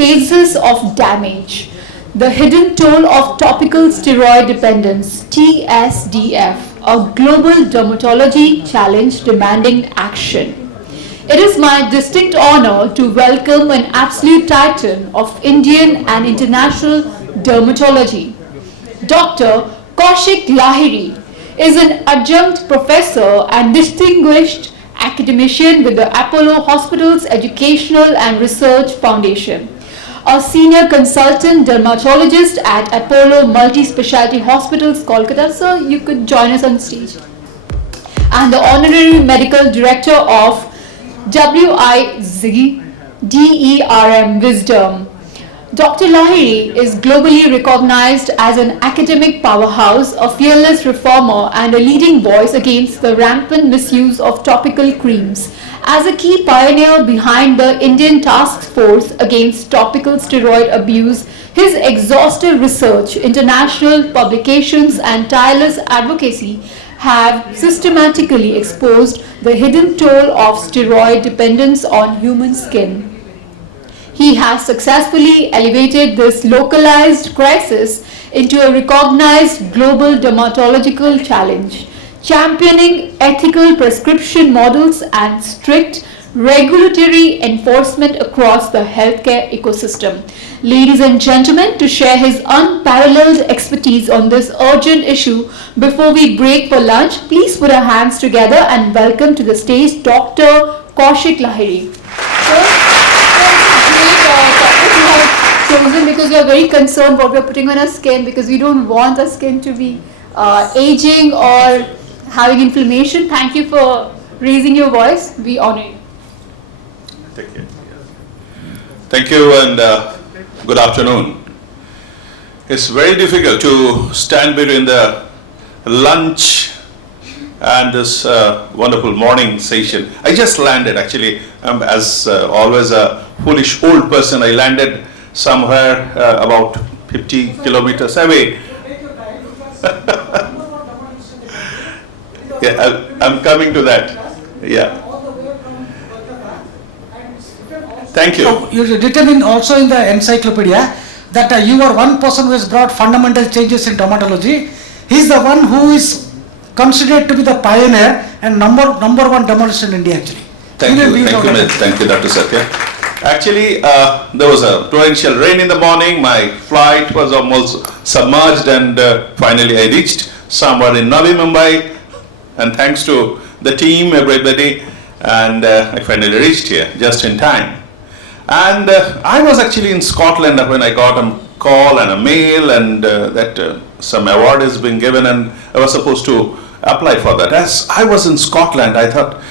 Phases of damage, the hidden toll of topical steroid dependence, TSDF, a global dermatology challenge demanding action. It is my distinct honor to welcome an absolute titan of Indian and international dermatology. Dr. Koushik Lahiri is an adjunct professor and distinguished academician with the Apollo Hospitals Educational and Research Foundation, a senior consultant dermatologist at Apollo Multispeciality Hospitals, Kolkata. Sir, you could join us on stage. And the honorary medical director of WIZDERM WIZDERM. Dr. Lahiri is globally recognized as an academic powerhouse, a fearless reformer, and a leading voice against the rampant misuse of topical creams. As a key pioneer behind the Indian Task Force against topical steroid abuse, his exhaustive research, international publications, and tireless advocacy have systematically exposed the hidden toll of steroid dependence on human skin. He has successfully elevated this localized crisis into a recognized global dermatological challenge, championing ethical prescription models and strict regulatory enforcement across the healthcare ecosystem. Ladies and gentlemen, to share his unparalleled expertise on this urgent issue before we break for lunch, please put our hands together and welcome to the stage Dr. Koushik Lahiri. Chosen because we are very concerned what we are putting on our skin, because we don't want our skin to be aging or having inflammation. Thank you for raising your voice. We honor you. Thank you. Thank you and good afternoon. It's very difficult to stand between the lunch and this wonderful morning session. I just landed actually. As always a foolish old person, I landed somewhere about 50 kilometers away. Yeah, I'm coming to that. Yeah. Thank you. So you determine also in the encyclopedia that you are one person who has brought fundamental changes in dermatology. He is the one who is considered to be the pioneer and number one dermatologist in India actually. Thank you, Dr. Satya. Actually, there was a torrential rain in the morning. My flight was almost submerged, and finally I reached somewhere in Navi Mumbai. And thanks to the team, everybody, and I finally reached here just in time. And I was actually in Scotland when I got a call and a mail, and that some award has been given, and I was supposed to apply for that. As I was in Scotland, I thought,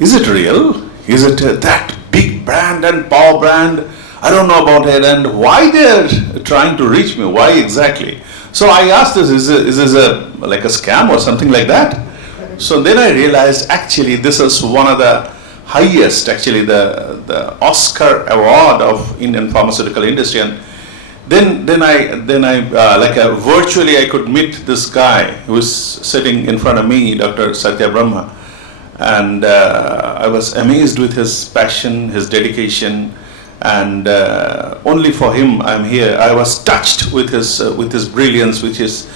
is it real? Is it that big brand and power brand? I don't know about it, and why they're trying to reach me? Why exactly? So I asked this, is this like a scam or something like that? So then I realized actually this is one of the highest, actually the Oscar award of Indian pharmaceutical industry. And then I virtually I could meet this guy who was sitting in front of me, Dr. Satya Brahma. And I was amazed with his passion, his dedication, and only for him I'm here. I was touched with his brilliance, which is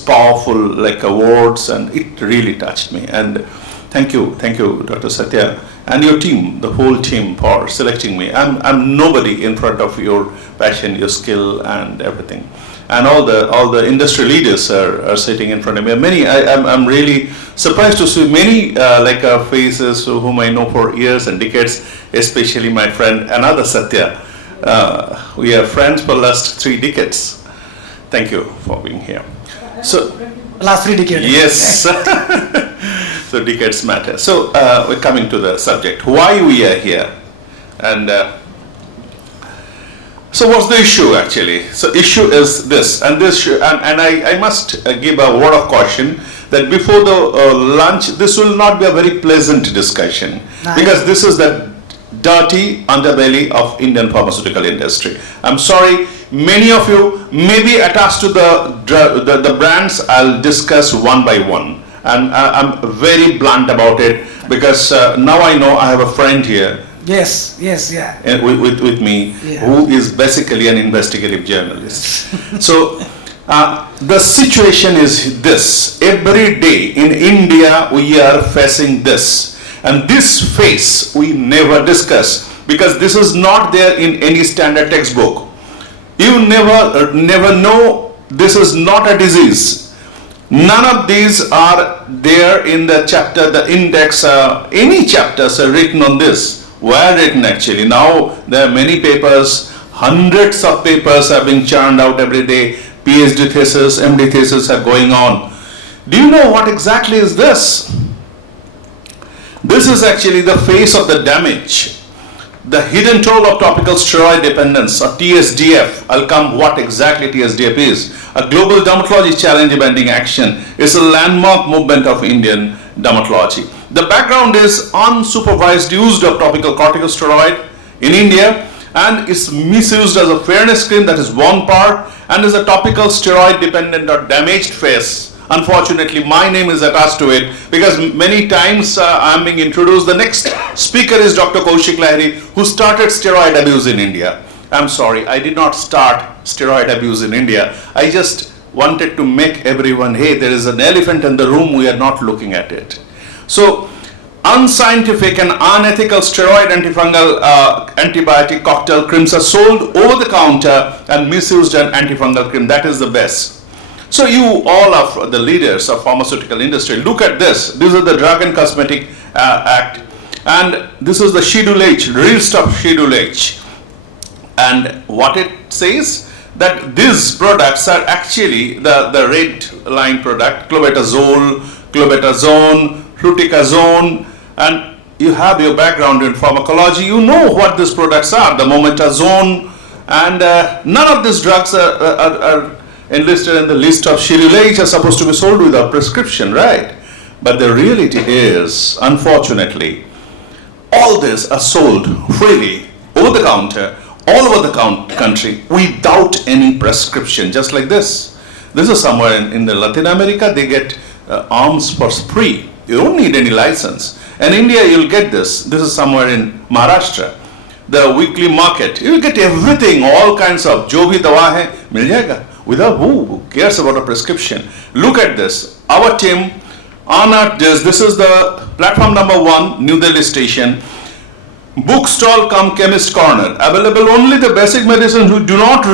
powerful, like awards, and it really touched me. And thank you, Dr. Satya, and your team, the whole team, for selecting me. I'm nobody in front of your passion, your skill, and everything. And all the industry leaders are sitting in front of me. I'm really surprised to see many faces whom I know for years and decades, especially my friend another Satya. We are friends for last 3 decades. Thank you for being here. So last 3 decades. Yes. So decades matter. So we're coming to the subject. Why we are here, and so what's the issue actually? So issue is this, and I must give a word of caution that before the lunch, this will not be a very pleasant discussion, because this is the dirty underbelly of Indian pharmaceutical industry. I'm sorry, many of you may be attached to the brands. I'll discuss one by one, and I'm very blunt about it, because now I know I have a friend here Yes, yeah. with me, Yeah. who is basically an investigative journalist. So the situation is this: every day in India we are facing this, and this phase we never discuss because this is not there in any standard textbook. You never know this is not a disease. None of these are there in the chapter, the index, any chapters are written on this. Were written actually. Now there are many papers, hundreds of papers are being churned out every day. PhD thesis, MD thesis are going on. Do you know what exactly is this? This is actually the face of the damage. The hidden toll of topical steroid dependence, or TSDF. I'll come what exactly TSDF is. A global dermatology challenge demanding action is a landmark movement of Indian dermatology. The background is unsupervised use of topical corticosteroid in India, and is misused as a fairness cream, that is one part, and is a topical steroid dependent or damaged face. Unfortunately, my name is attached to it because many times I am being introduced. The next speaker is Dr. Koushik Lahiri, who started steroid abuse in India. I'm sorry, I did not start steroid abuse in India. I just wanted to make everyone, hey, there is an elephant in the room, we are not looking at it. So, unscientific and unethical steroid antifungal antibiotic cocktail creams are sold over the counter and misused an antifungal cream. That is the best. So you all of the leaders of pharmaceutical industry, look at this. This is the Drug and Cosmetic Act, and this is the Schedule H, list of Schedule H. And what it says, that these products are actually the red line product, clobetasol, clobetasone, fluticasone, and you have your background in pharmacology, you know what these products are, the mometazone, and none of these drugs are enlisted in the list of Schedule H, are supposed to be sold without prescription, right? But the reality is, unfortunately, all these are sold freely over the counter, all over the country, without any prescription, just like this. This is somewhere in the Latin America, they get arms for free. You don't need any license. In India, you'll get this. This is somewhere in Maharashtra. The weekly market, you'll get everything, all kinds of, jo bhi dawa hai, mil jayega. Without who cares about a prescription? Look at this. Our team unearthed this. This is the platform number 1, New Delhi station. Bookstall cum chemist corner. Available only the basic medicines who do not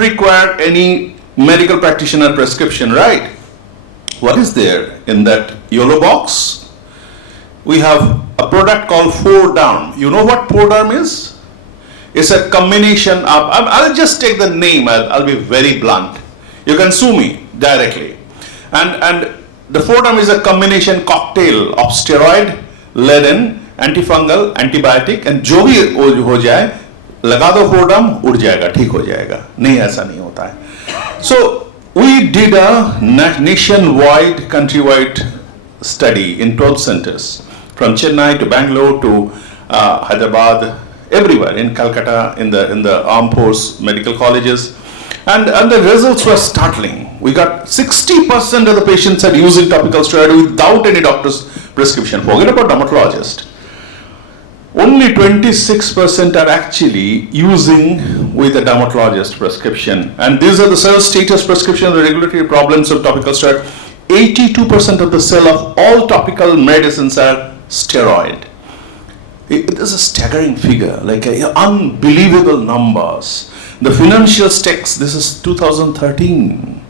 require any medical practitioner prescription, right? What is there in that yellow box? We have a product called 4-Derm. You know what 4-Derm is? It's a combination of, I'll just take the name, I'll be very blunt. You can sue me directly. And the 4-Derm is a combination cocktail of steroid, leaden, antifungal, antibiotic, and जो भी हो जाए, लगा दो 4-Derm, उड़ जाएगा, ठीक हो जाएगा. नहीं, ऐसा नहीं होता है. So, we did a nationwide, countrywide study in 12 centers, from Chennai to Bangalore to Hyderabad, everywhere, in Kolkata, in the armed force medical colleges, and the results were startling. We got 60% of the patients are using topical steroid without any doctor's prescription. Forget about dermatologist. Only 26% are actually using with a dermatologist prescription, and these are the cell status prescription, the regulatory problems of topical steroid. 82% of the sale of all topical medicines are steroid. It is a staggering figure, like unbelievable numbers. The financial stakes, this is 2013,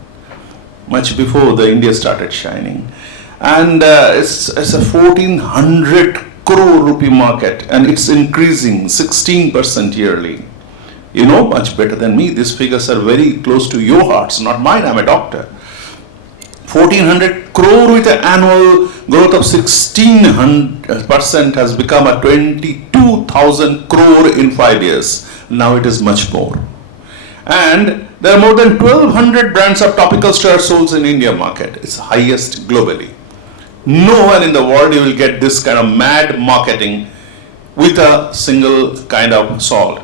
much before the India started shining. And it's a 1400 crore rupee market, and it's increasing 16% yearly. You know much better than me, these figures are very close to your hearts, not mine, I'm a doctor. 1400 crore with an annual growth of 16% has become a 22,000 crore in 5 years. Now it is much more. And there are more than 1200 brands of topical steroid sold in India market. It's highest globally. No one in the world you will get this kind of mad marketing with a single kind of salt.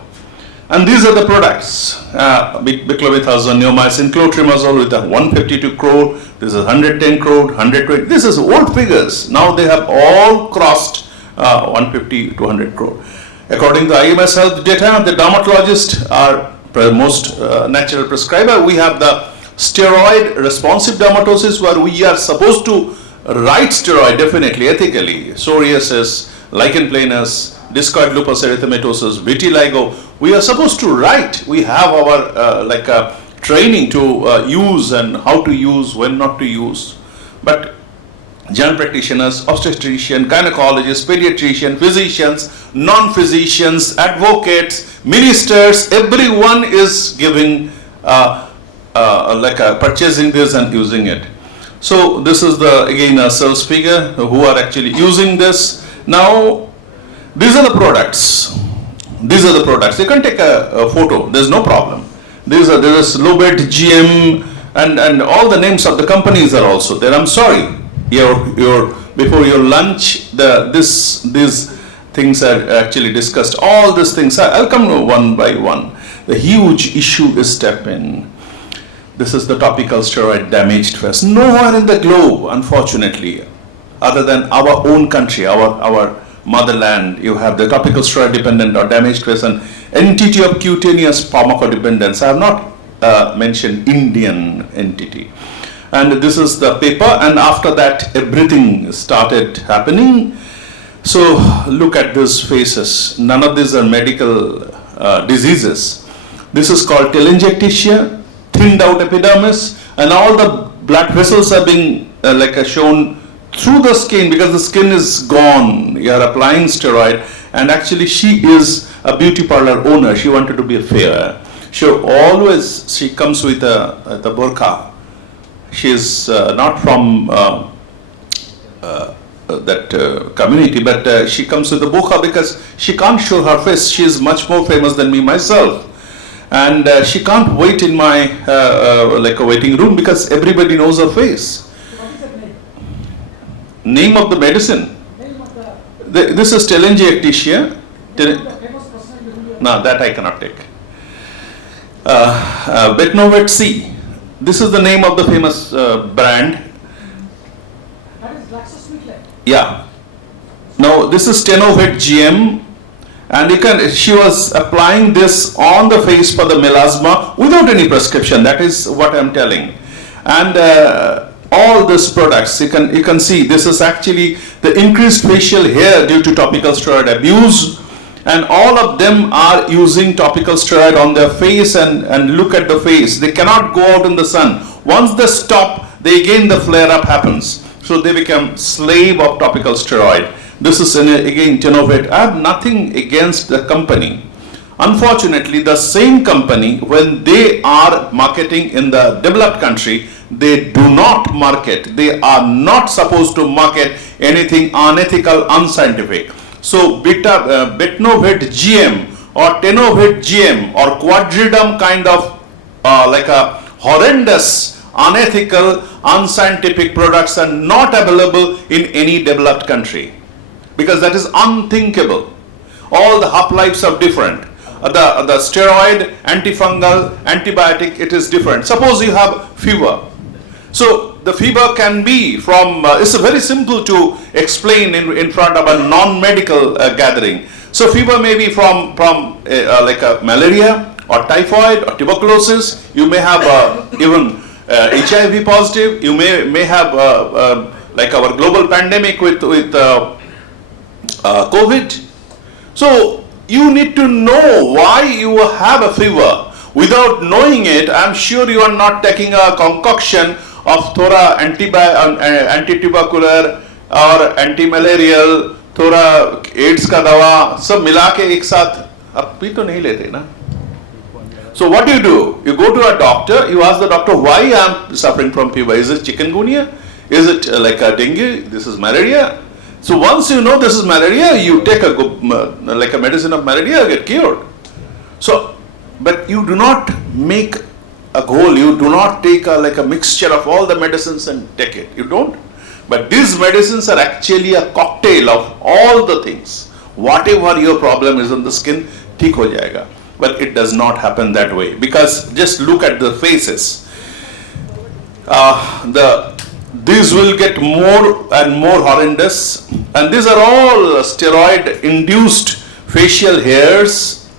And these are the products, biclobethazone, neomycin, clotrimazole with a 152 crore, this is 110 crore, 120, this is old figures. Now they have all crossed 150 to 100 crore. According to IMS Health data, the dermatologists are most natural prescriber. We have the steroid responsive dermatosis, where we are supposed to write steroid definitely, ethically. Psoriasis, lichen planus, discoid lupus erythematosus, vitiligo. We are supposed to write. We have our training to use and how to use, when not to use. But general practitioners, obstetrician, gynecologists, pediatrician, physicians, non-physicians, advocates, ministers, everyone is giving purchasing this and using it. So this is the again a sales figure who are actually using this. Now these are the products. These are the products. You can take a photo. There's no problem. There is Lobet, GM, and all the names of the companies are also there. I'm sorry. Before your lunch, these things are actually discussed. All these things. I'll come one by one. The huge issue is step in. This is the topical steroid damaged face. Nowhere in the globe, unfortunately, other than our own country, our motherland, you have the topical steroid dependent or damaged face and entity of cutaneous pharmacodependence. I have not mentioned Indian entity. And this is the paper, and after that everything started happening. So look at these faces. None of these are medical diseases. This is called telangiectasia, thinned out epidermis, and all the blood vessels are being shown through the skin because the skin is gone. You are applying steroid, and actually she is a beauty parlor owner. She wanted to be fair. She comes with the burqa. She is not from that community, but she comes with the burqa because she can't show her face. She is much more famous than me myself. And she can't wait in my a waiting room because everybody knows her face. What is the name? Name of the medicine. Name of This is telangiectasia. famous person. No, that I cannot take. Betnovet C. This is the name of the famous brand. That is GlaxoSmithKline. Yeah. Now this is Tenovet GM. And she was applying this on the face for the melasma without any prescription. That is what I'm telling. And all these products, you can see this is actually the increased facial hair due to topical steroid abuse. And all of them are using topical steroid on their face, and look at the face. They cannot go out in the sun. Once they stop, again the flare up happens. So they become slave of topical steroid. This is again Tenovet. I have nothing against the company. Unfortunately, the same company, when they are marketing in the developed country, they do not market. They are not supposed to market anything unethical, unscientific. So Betnovet GM or Tenovet GM or Quadridum kind of a horrendous, unethical, unscientific products are not available in any developed country. Because that is unthinkable. All the half-lives are different. The steroid, antifungal, antibiotic, it is different. Suppose you have fever. So the fever can be from, it's very simple to explain in front of a non-medical gathering. So fever may be from malaria or typhoid or tuberculosis. You may have even HIV positive. You may have like our global pandemic with COVID. So you need to know why you have a fever. Without knowing it, I'm sure you are not taking a concoction of थोड़ा anti-tubercular और anti-malarial, थोड़ा AIDS का दवा सब मिला के एक साथ आप भी तो नहीं लेते ना. So what do? You go to a doctor, you ask the doctor why I am suffering from fever. Is it chikungunya? Is it like a dengue? This is malaria. So once you know this is malaria, you take a medicine of malaria, get cured. So, but you do not make a goal. You do not take a mixture of all the medicines and take it. You don't. But these medicines are actually a cocktail of all the things. Whatever your problem is on the skin, ठीक हो जाएगा. But it does not happen that way, because just look at the faces. these will get more and more horrendous, and these are all steroid induced facial hairs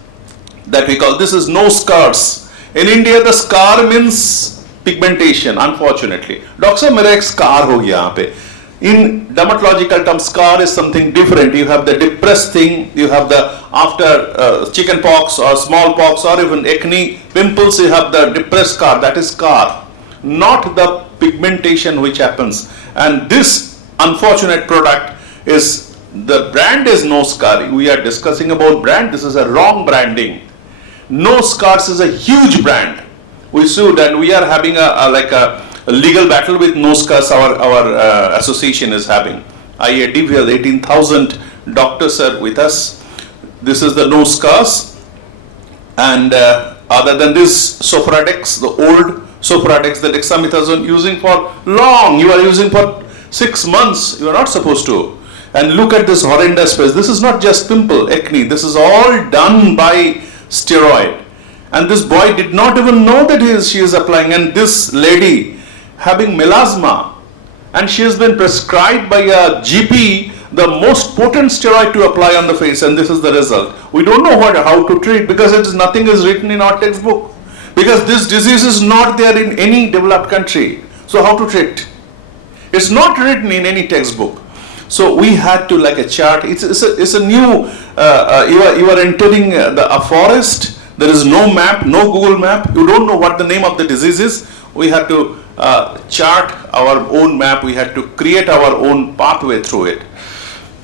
that we call, this is no scars. In India the scar means pigmentation, unfortunately. Doctor, मेरा एक scar हो गया यहाँ पे. In dermatological terms, scar is something different. You have the depressed thing, you have the after chicken pox or smallpox or even acne pimples, you have the depressed scar, that is scar, not the pigmentation which happens. And this unfortunate product is, the brand is No Scar. We are discussing about brand, this is a wrong branding. No Scars is a huge brand. We sued and we are having a legal battle with No Scars, our association is having. IADVL, 18,000 doctors are with us. This is the No Scars. And other than this, Sofradex, the old Sofradex, the dexamethasone using for long, you are using for 6 months, you are not supposed to. And look at this horrendous face. This is not just pimple, acne, this is all done by steroid. And this boy did not even know that she is applying, and this lady having melasma, and she has been prescribed by a GP the most potent steroid to apply on the face, and this is the result. We don't know how to treat, because nothing is written in our textbook, because this disease is not there in any developed country. So how to treat? It's not written in any textbook. So we had to like a chart. It's a new, you are entering a forest. There is no map, no Google map. You don't know what the name of the disease is. We had to chart our own map. We had to create our own pathway through it.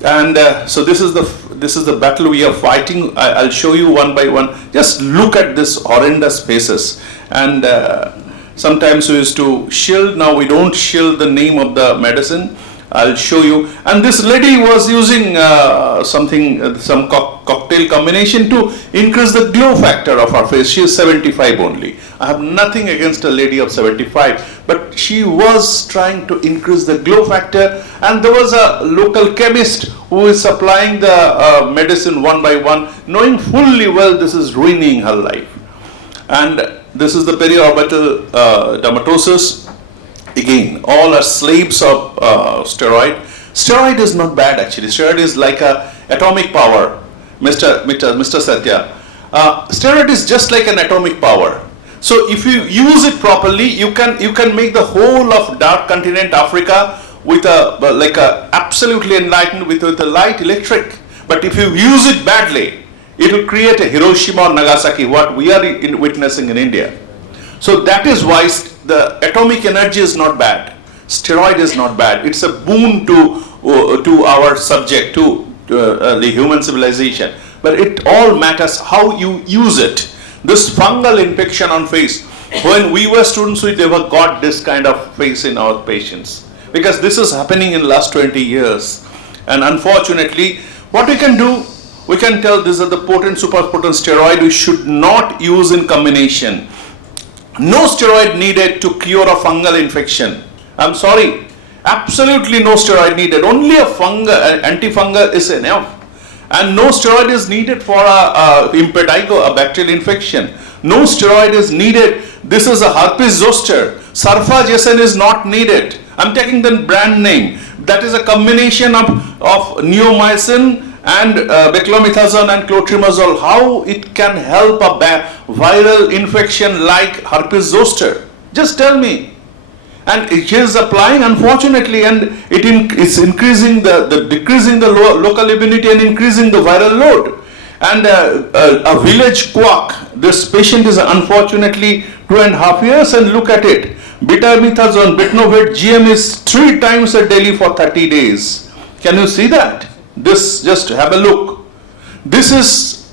And so this is the battle we are fighting. I'll show you one by one. Just look at this horrendous faces. And sometimes we used to shield. Now we don't shield the name of the medicine. I'll show you. And this lady was using some cocktail combination to increase the glow factor of her face. She is 75 only. I have nothing against a lady of 75, but she was trying to increase the glow factor, and there was a local chemist who is supplying the medicine one by one, knowing fully well this is ruining her life. And this is the periorbital dermatosis. Again, all are slaves of steroid. Steroid is not bad actually. Steroid is like a atomic power, Mr. Satya. Steroid is just like an atomic power. So if you use it properly, you can make the whole of dark continent Africa with a absolutely enlightened with a light electric. But if you use it badly, it will create a Hiroshima or Nagasaki, what we are witnessing in India. So that is why the atomic energy is not bad. Steroid is not bad. It's a boon to our subject, to the human civilization. But it all matters how you use it. This fungal infection on face, when we were students, we never got this kind of face in our patients, because this is happening in the last 20 years. And unfortunately, what we can do, we can tell these are the potent, super potent steroid we should not use in combination. No steroid needed to cure a fungal infection. I'm sorry, absolutely no steroid needed. Only a antifungal is enough. And no steroid is needed for a impetigo, a bacterial infection. No steroid is needed. This is a herpes zoster. Sarfajasen is not needed. I'm taking the brand name. That is a combination of neomycin and beclomethasone and clotrimazole. How it can help a viral infection like herpes zoster? Just tell me. And it is applying, unfortunately, and it's increasing decreasing the local immunity and increasing the viral load. And a village quack, this patient is unfortunately 2.5 years, and look at it. Betamethasone, Betnovate GM is 3 times a daily for 30 days. Can you see that? This, just have a look. This is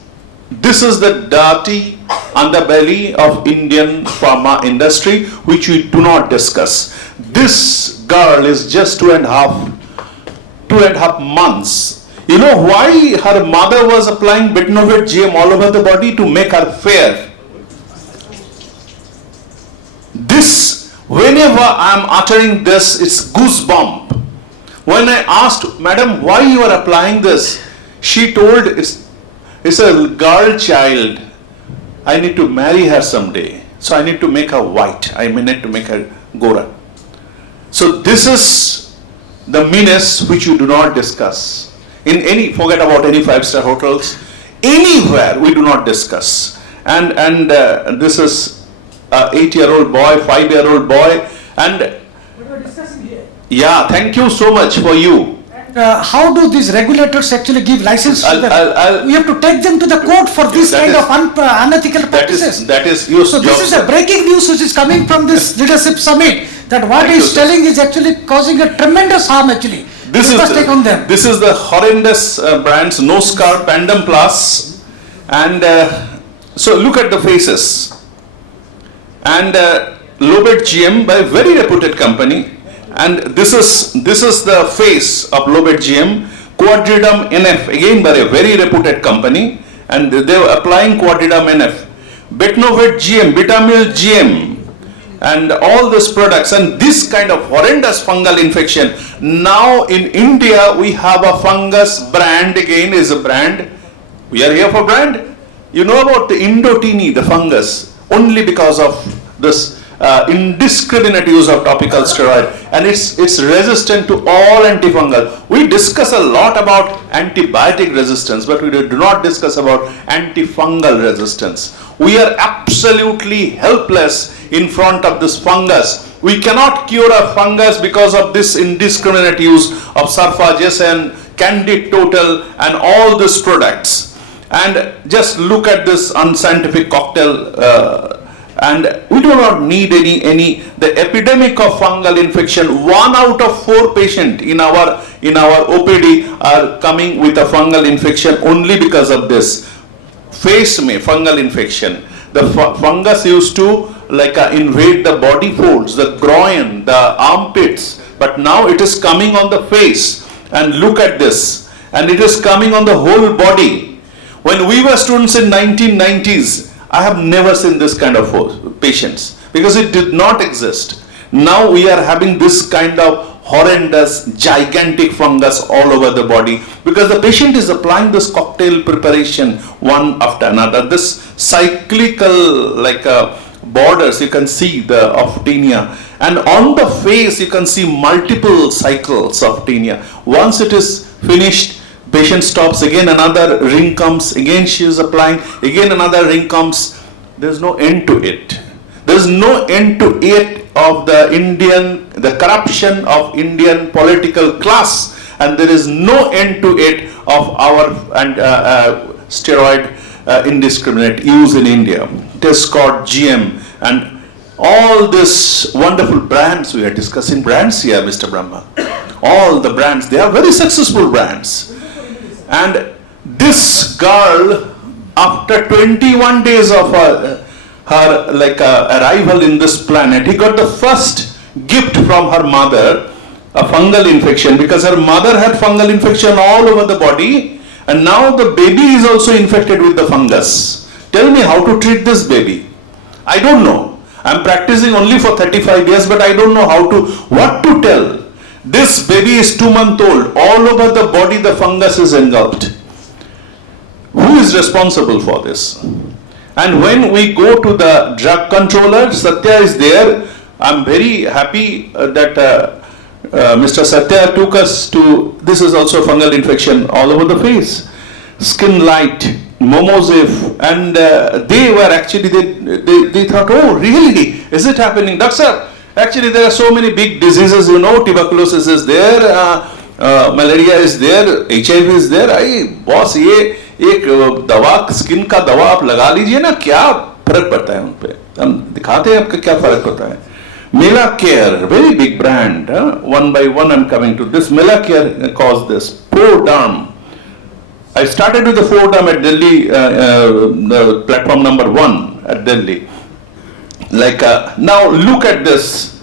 the dirty underbelly of Indian pharma industry, which we do not discuss. This girl is just 2.5 months. You know why her mother was applying Betnovate GM all over the body? To make her fair. This, whenever I am uttering this, it's goosebump. When I asked, Madam, why you are applying this? She told, it's a girl child. I need to marry her someday. So I need to make her white. I need to make her Gora. So this is the menace which you do not discuss. In any, forget about any five-star hotels, anywhere we do not discuss. And this is a 8-year-old boy, 5-year-old boy, and But we're discussing here. yeah, thank you so much for you. How do these regulators actually give license to them? I'll- We have to take them to the court for this That kind is- of unethical practices. That is your So job, this is a sir. breaking news which is coming from this leadership summit, that what Thank he you, is sir. telling is actually causing a tremendous harm actually. This We is must take on them. this is the horrendous brands, No Scar, Pandem Plus, and so look at the faces. And Lobet GM by a very reputed company, and this is the face of Lobet GM. Quadridum NF again by a very reputed company, and they were applying Quadridum NF. Betnovet GM, Betamil GM, and all these products, and this kind of horrendous fungal infection. Now in India we have a fungus brand, again is a brand. We are here for brand. You know about the Indotini, the fungus, only because of this indiscriminate use of topical steroid, and it's resistant to all antifungal. We discuss a lot about antibiotic resistance, but we do not discuss about antifungal resistance. We are absolutely helpless in front of this fungus. We cannot cure a fungus because of this indiscriminate use of Sarfagesan, Candid Total, and all these products. And just look at this unscientific cocktail. And we do not need the epidemic of fungal infection. 1 out of 4 patients in our OPD are coming with a fungal infection only because of this. Face me, fungal infection. The fungus used to invade the body folds, the groin, the armpits, but now it is coming on the face. And look at this. And it is coming on the whole body. When we were students in 1990s, I have never seen this kind of patients because it did not exist. Now we are having this kind of horrendous, gigantic fungus all over the body because the patient is applying this cocktail preparation one after another. This cyclical borders, you can see the of tinea, and on the face you can see multiple cycles of tinea. Once it is finished, patient stops, again another ring comes, again she is applying, again another ring comes. There is no end to it. There is no end to it of the corruption of Indian political class, and there is no end to it of our steroid indiscriminate use in India. Tescott, GM, and all these wonderful brands. We are discussing brands here, Mr. Brahma. All the brands, they are very successful brands. And this girl, after 21 days of her arrival in this planet, he got the first gift from her mother, a fungal infection, because her mother had fungal infection all over the body, and now the baby is also infected with the fungus. Tell me how to treat this baby. I don't know. I'm practicing only for 35 years, but I don't know what to tell. This baby is 2 months old. All over the body the fungus is engulfed. Who is responsible for this? And when we go to the drug controller, Satya is there. I'm very happy that Mr. Satya took us to, this is also fungal infection all over the face. Skin light, Momozif, and they were actually, they thought, oh really, is it happening? Doctor, actually there are so many big diseases, tuberculosis is there, malaria is there, HIV is there. Boss, ये एक दवा, skin का दवा आप लगा लीजिए ना, क्या फर्क पड़ता है उन पे, हम दिखाते हैं आपका क्या फर्क पड़ता है. Mela Care, very big brand. One by one I'm coming to this. Mela Care caused this. Derm. I started with the Derm at Delhi, the platform number 1 at Delhi. Now look at this.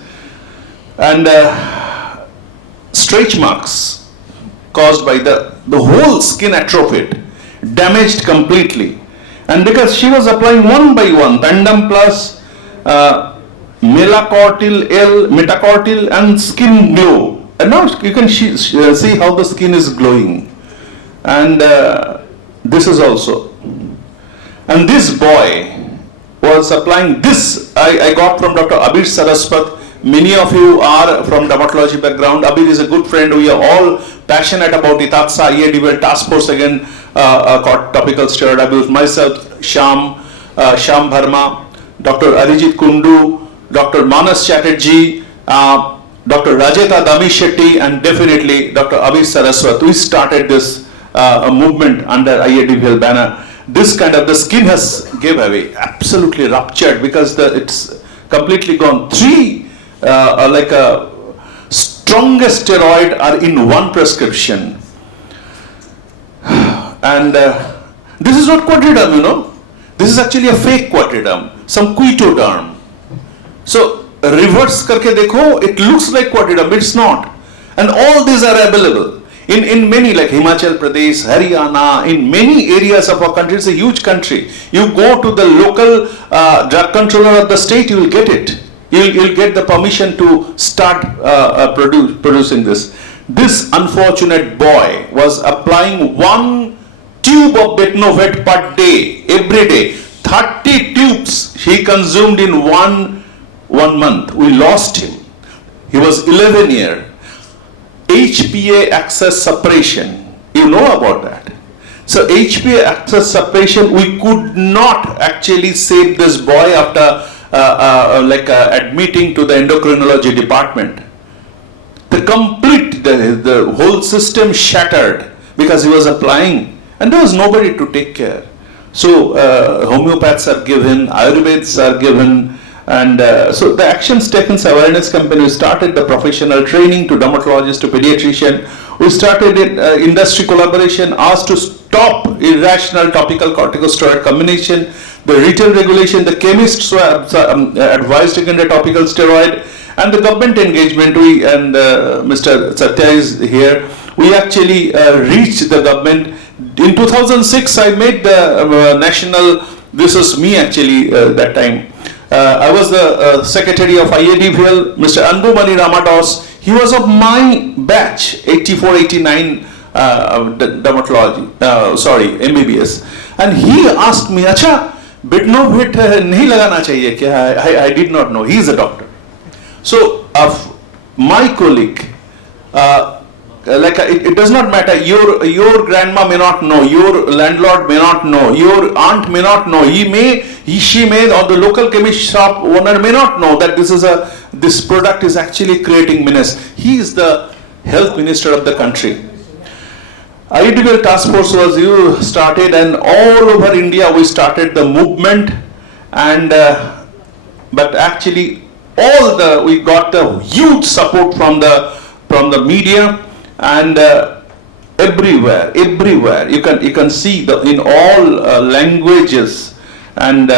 And stretch marks caused by the whole skin atrophied, damaged completely. And because she was applying one by one, Pandem Plus, Melacortil L, Metacortil, and Skin Glow. And now you can see how the skin is glowing. And this is also. And this boy was applying this, I got from Dr. Abir Saraswat, Many of you are from dermatology background. Abir is a good friend. We are all passionate about ITATSA, IADVL task force again, called Topical Steroid Abuse. Myself, Sham Bharma, Dr. Arijit Kundu, Dr. Manas Chatterjee, Dr. Rajeta Damishetty, and definitely Dr. Abhi Saraswat. We started this movement under IADVL banner. This kind of, the skin has gave away, absolutely ruptured, because it's completely gone. Three strongest steroid are in one prescription. And this is not quadriderm, you know. This is actually a fake quadriderm, some quitoderm. So reverse karke dekho, it looks like quadriderm, but it's not. And all these are available in many, like Himachal Pradesh, Haryana, in many areas of our country. It's a huge country. You go to the local drug controller of the state, you will get it. You'll get the permission to start producing this. This unfortunate boy was applying 1 tube of Betnovet per day, every day. 30 tubes he consumed in one month. We lost him. He was 11 years. HPA access suppression. You know about that. So HPA access suppression, we could not actually save this boy after admitting to the endocrinology department. The whole system shattered because he was applying, and there was nobody to take care. So homeopaths are given, Ayurveds are given, and so the actions taken, awareness campaign, we started the professional training to dermatologists, to pediatrician. We started industry collaboration, asked to stop irrational topical corticosteroid combination. The retail regulation, the chemists were advised against the topical steroid, and the government engagement. We and Mr. Satya is here. We actually reached the government. In 2006, I made the national. This was me actually that time. I was the secretary of IADVL. Mr. Anbu Mani Ramadas, he was of my batch, 84, 89 dermatology. MBBS, and he asked me, "Acha, Betnovet nahi lagana chahiye kya?" I did not know. He is a doctor. So my colleague, it does not matter. Your grandma may not know. Your landlord may not know. Your aunt may not know. She may, or the local chemist shop owner may not know that this product is actually creating menace. He is the health minister of the country. IADVL task force was started, and all over India we started the movement, and but actually we got the huge support from the media, and everywhere you can see in all languages, and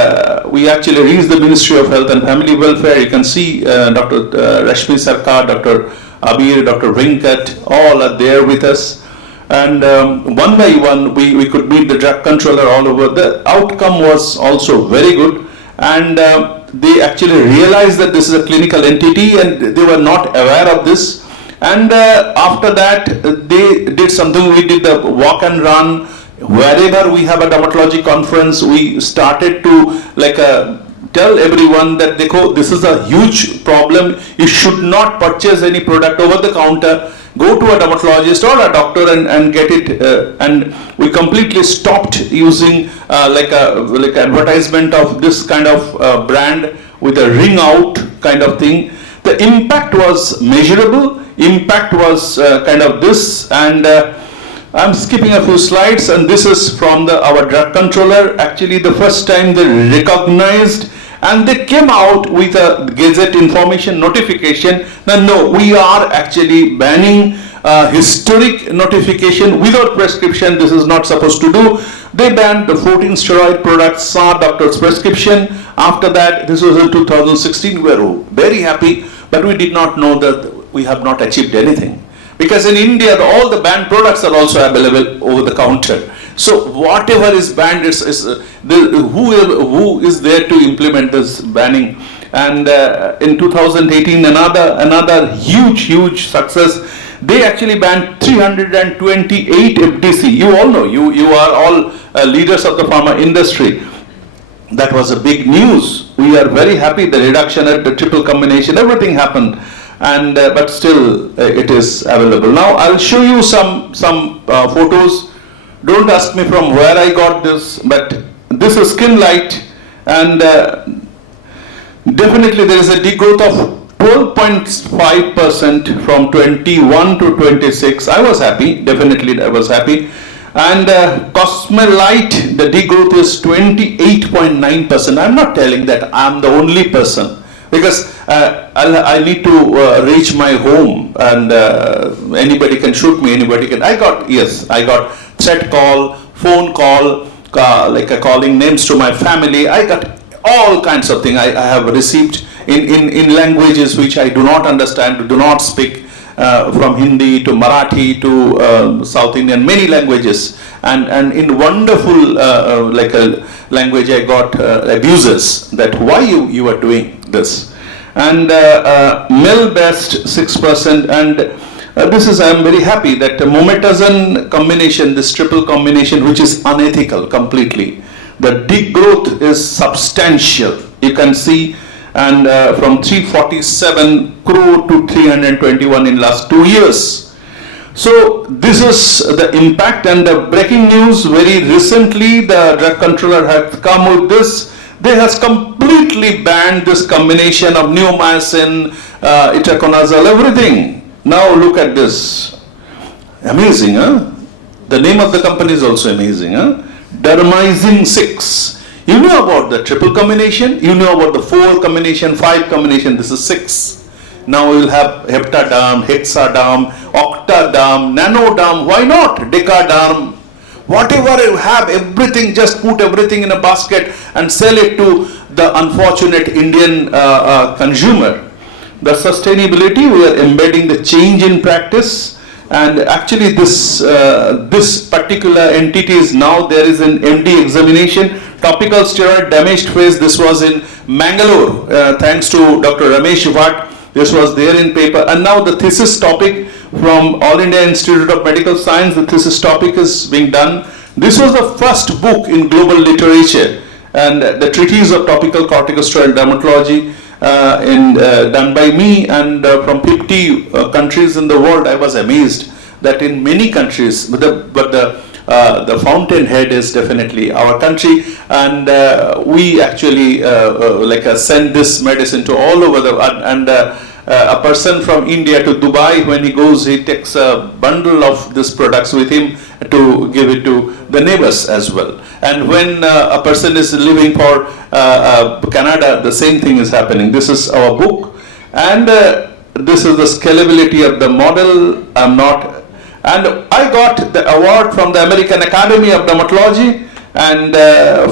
we actually reached the Ministry of Health and Family Welfare. You can see Dr. Rashmi Sarkar, Dr. Abir, Dr. Venkat, all are there with us. And one by one, we could meet the drug controller all over. The outcome was also very good, and they actually realized that this is a clinical entity, and they were not aware of this. And after that, they did something. We did the walk and run. Wherever we have a dermatology conference, we started to tell everyone that this is a huge problem. You should not purchase any product over the counter. Go to a dermatologist or a doctor and get it. And we completely stopped using advertisement of this kind of brand with a ring out kind of thing. The impact was measurable. Impact was kind of this, and I'm skipping a few slides, and this is from our drug controller. Actually, the first time they recognized, and they came out with a Gazette information notification. Now, no, we are actually banning historic notification without prescription. This is not supposed to do. They banned the 14 steroid products, saw doctor's prescription. After that, this was in 2016. We were very happy, but we did not know that we have not achieved anything. Because in India, all the banned products are also available over the counter. So whatever is banned, who is there to implement this banning? And in 2018, another huge success. They actually banned 328 FDC. You all know, you are all leaders of the pharma industry. that was a big news. We are very happy the reduction at the triple combination, everything happened, and but still it is available. Now I'll show you some photos. Don't ask me from where I got this, but this is skin light, and definitely there is a degrowth of 12.5% from 21 to 26. I was happy, definitely I was happy. And Cosmelite, the degrowth is 28.9%. I'm not telling that I'm the only person, because I need to reach my home, and anybody can shoot me, anybody can. I got threat call, phone call, calling names to my family. I got all kinds of things I have received in languages which I do not understand, do not speak. From Hindi to Marathi to South Indian, many languages, and in wonderful language I got abuses, that why you are doing this, and male best 6%, and this is, I am very happy that mometasone combination, this triple combination, which is unethical completely, the degrowth is substantial, you can see. And from 347 crore to 321 in last 2 years. So this is the impact, and the breaking news very recently, the drug controller has come with this. They has completely banned this combination of neomycin, itraconazole, everything. Now look at this. Amazing, huh? The name of the company is also amazing, huh? Dermizing 6. You know about the triple combination, you know about the 4 combination, 5 combination, this is 6. Now we will have heptaderm, hexaderm, octaderm, nanoderm, why not? Decaderm, whatever you have, everything, just put everything in a basket and sell it to the unfortunate Indian consumer. The sustainability, we are embedding the change in practice, and actually this particular entity is now, there is an MD examination. Topical steroid damaged face, this was in Mangalore, thanks to Dr. Ramesh Bhatt, this was there in paper, and now the thesis topic from All India Institute of Medical Science, the thesis topic is being done. This was the first book in global literature, and the treatise of topical corticosteroid dermatology done by me, and from 50 countries in the world. I was amazed that in many countries, but the fountainhead is definitely our country, and we actually send this medicine to all over the, and a person from India to Dubai, when he goes, he takes a bundle of these products with him to give it to the neighbors as well. And when a person is living for Canada, the same thing is happening. This is our book, and this is the scalability of the model. And I got the award from the American Academy of Dermatology, and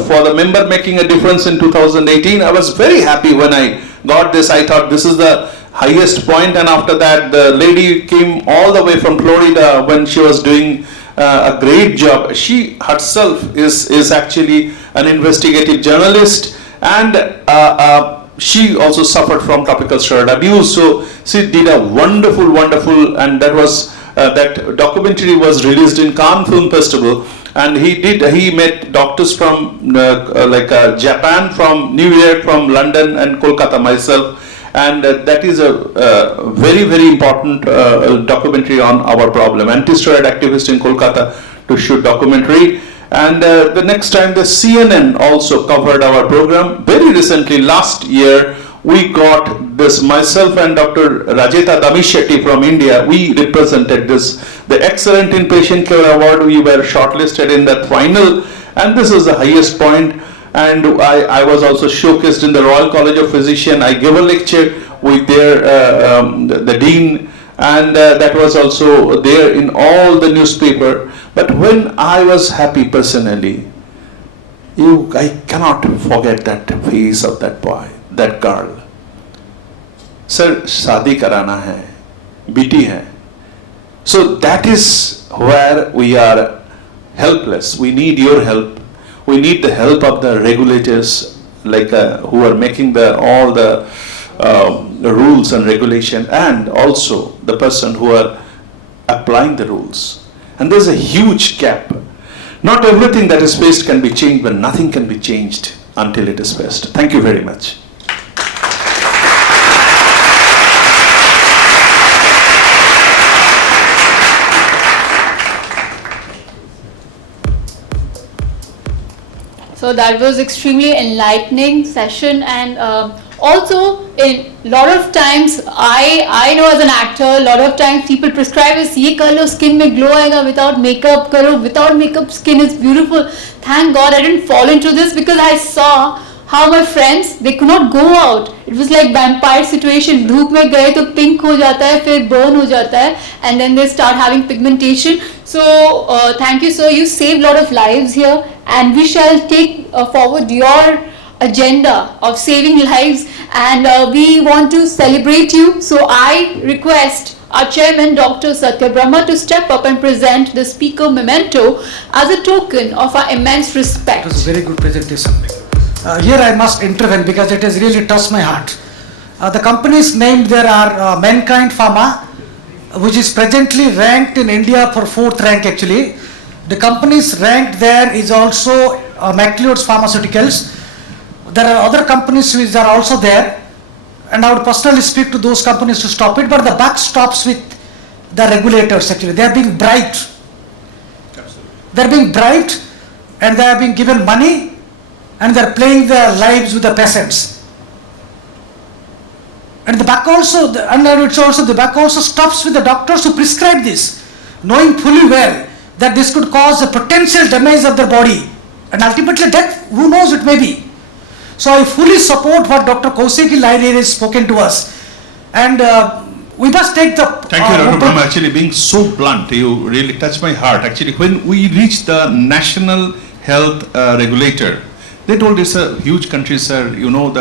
for the member making a difference in 2018. I was very happy when I got this. I thought this is the highest point, and after that the lady came all the way from Florida when she was doing a great job. She herself is actually an investigative journalist, and she also suffered from topical steroid abuse. So she did a wonderful, and that was that documentary was released in Cannes Film Festival, and he met doctors from Japan, from New York, from London, and Kolkata, myself, and that is a very important documentary on our problem. Anti-steroid activist in Kolkata to shoot documentary, and the next time the CNN also covered our program. Very recently, last year, we got this, myself and Dr. Rajeta Damishetty from India, we represented this, the Excellent in Patient Care Award. We were shortlisted in that final, and this is the highest point. And I was also showcased in the Royal College of Physicians. I gave a lecture with the dean, and that was also there in all the newspaper. But when I was happy personally, I cannot forget that face of that boy, that girl. Sir, शादी कराना है, बेटी है. So that is where we are helpless. We need your help. We need the help of the regulators, who are making all the rules and regulation, and also the person who are applying the rules. And there's a huge gap. Not everything that is faced can be changed, but nothing can be changed until it is best. Thank you very much. So that was extremely enlightening session, and also in lot of times I know as an actor, a lot of times people prescribe us ye kar lo, skin mein glow aayega, without makeup karo, without makeup skin is beautiful. Thank God I didn't fall into this, because I saw how my friends, they could not go out. It was like vampire situation. धूप में गए तो pink हो जाता है, फिर burn हो जाता है, and then they start having pigmentation. So thank you sir, you saved a lot of lives here, and we shall take forward your agenda of saving lives, and we want to celebrate you. So I request our chairman Dr. Satya Brahma to step up and present the speaker memento as a token of our immense respect. It was a very good presentation. Here I must intervene because it has really touched my heart. The companies named there are Mankind Pharma, which is presently ranked in India for 4th rank actually. The companies ranked there is also McLeod's Pharmaceuticals. There are other companies which are also there, and I would personally speak to those companies to stop it, but the buck stops with the regulators actually. They are being bribed. They are being bribed, and they are being given money, and they are playing their lives with the peasants. And the buck also, the buck also stops with the doctors who prescribe this, knowing fully well that this could cause a potential damage of their body, and ultimately death, who knows, it may be. So I fully support what Dr. Koushik Lahiri has spoken to us, and we must take the... Thank you, Dr. Brahma, actually being so blunt. You really touched my heart. Actually, when we reached the National Health Regulator, they told it's a huge country, sir. You know,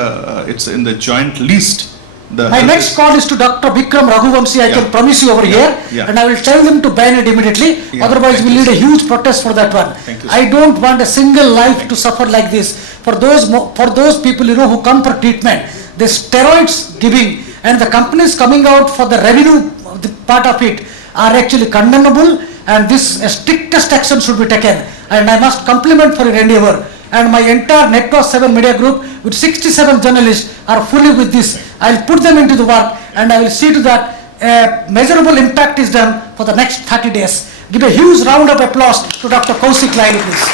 it's in the joint list. My next call is to Dr. Vikram Raghuvamshi. I can promise you over here, and I will tell them to ban it immediately. Otherwise, we'll lead a huge protest for that one. I don't want a single life to suffer like this. For those people, you know, who come for treatment, the steroids giving and the companies coming out for the revenue the part of it are actually condemnable, and this strictest action should be taken. And I must compliment for your endeavor. And my entire Network 7 media group with 67 journalists are fully with this. I'll put them into the work, and I will see to that a measurable impact is done for the next 30 days. Give a huge round of applause to Dr. Koushik Lahiri, please.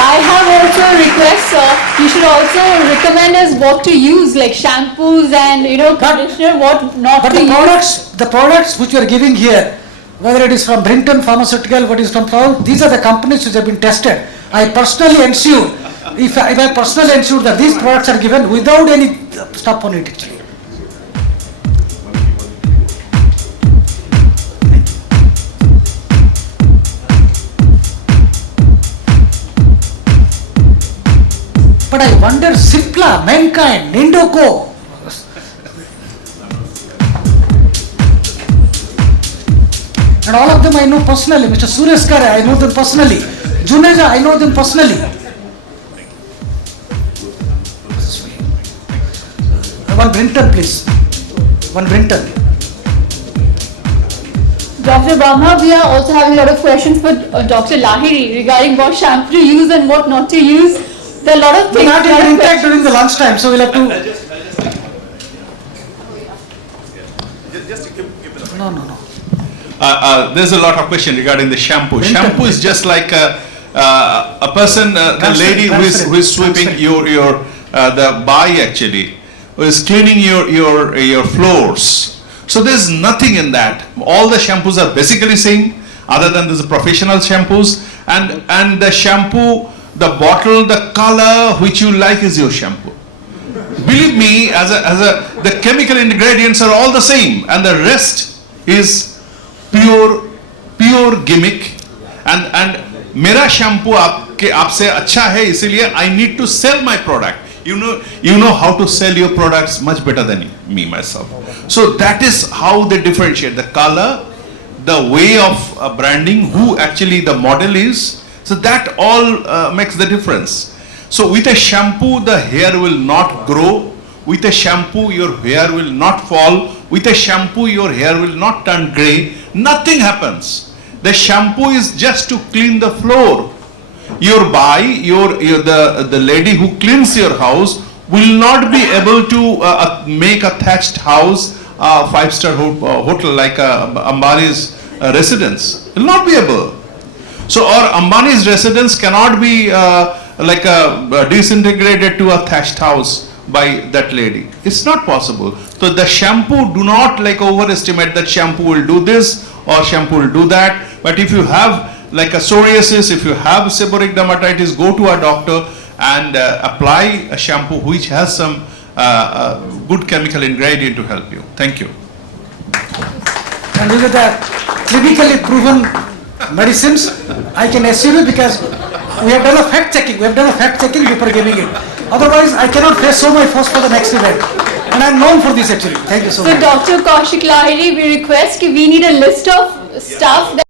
I have also a request, sir. You should also recommend us what to use, like shampoos and, you know, conditioner, what not to use. The products which we are giving here, whether it is from Brinton Pharmaceutical, what is from Paul, these are the companies which have been tested. I personally ensure, if I personally ensure that these products are given without any stuff on it actually. But I wonder, Cipla, Mankind, Indoco, and all of them I know personally. Mr. Sureskar, I know them personally. Juneja, I know them personally. One Brinton, please. One Brinton. Dr. Brahma, we are also having a lot of questions for Dr. Lahiri regarding what shampoo to use and what not to use. There are a lot of things. We're not even intact during the lunchtime, so we'll have to... No. There's a lot of question regarding the shampoo. Shampoo is just like a person, the lady who is sweeping your the bai actually, who is cleaning your floors. So there's nothing in that. All the shampoos are basically same, other than there's professional shampoos, and the shampoo, the bottle, the color which you like is your shampoo. Believe me, the chemical ingredients are all the same, and the rest is pure gimmick. And मेरा shampoo आपसे अच्छा है, इसलिए I need to sell my product. You know how to sell your products much better than me myself. So that is how they differentiate the color, the way of branding, who actually the model is. So that all makes the difference. So with a shampoo, the hair will not grow. With a shampoo, your hair will not fall. With a shampoo, your hair will not turn grey. Nothing happens. The shampoo is just to clean the floor. the lady who cleans your house will not be able to make a thatched house, five-star hotel like Ambani's residence. Will not be able. So, or Ambani's residence cannot be disintegrated to a thatched house by that lady. It's not possible. So the shampoo, do not overestimate that shampoo will do this or shampoo will do that. But if you have like a psoriasis, if you have seborrheic dermatitis, go to a doctor and apply a shampoo which has some good chemical ingredient to help you. Thank you. And with the clinically proven medicines, I can assure you, because we have done a fact checking. We have done a fact checking before giving it. Otherwise, I cannot face so much force for the next event. And I'm known for this actually. Thank you so much. So Dr. Koushik Lahiri, we request we need a list of stuff that